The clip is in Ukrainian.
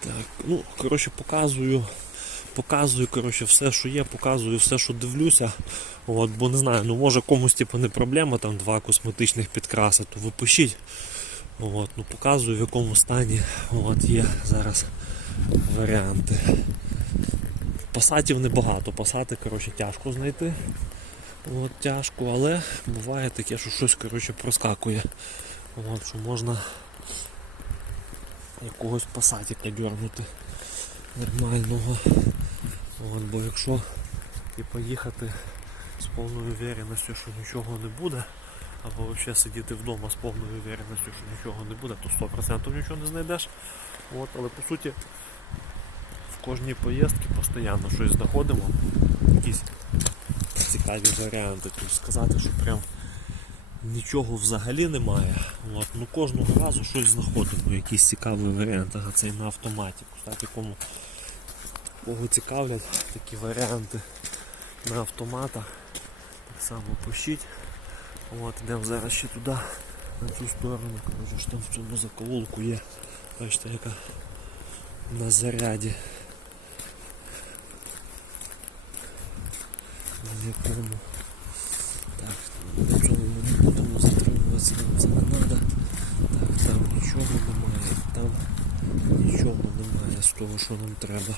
Так, ну, коротше, показую. Показую коротше, все, що є, показую все, що дивлюся. От, бо не знаю, ну може комусь типу, не проблема там два косметичних підкраси, то ви пишіть. От, ну, показую в якому стані от, є зараз варіанти. Пасатів небагато, пасати коротше, тяжко знайти. От, тяжко, але буває таке, що щось коротше, проскакує. От, що можна якогось пасатика дьорнути нормального. От, бо якщо і поїхати з повною уверенністю, що нічого не буде, або взагалі сидіти вдома з повною увереністю, що нічого не буде, то 100% нічого не знайдеш. От, але по суті в кожній поїздці постійно щось знаходимо, якісь цікаві варіанти. Тобто сказати, що прям нічого взагалі немає. От, ну кожного разу щось знаходимо, якісь цікаві варіанти, а це і на автоматі. Кстати, кому кого цікавлять такі варіанти на автоматах, так само пишіть. От, йдемо зараз ще туди, на цю сторону, коротше, що там в цьому закололку є. Бачите, яка на заряді. На якому. Так, там нічого немає з того, що нам треба.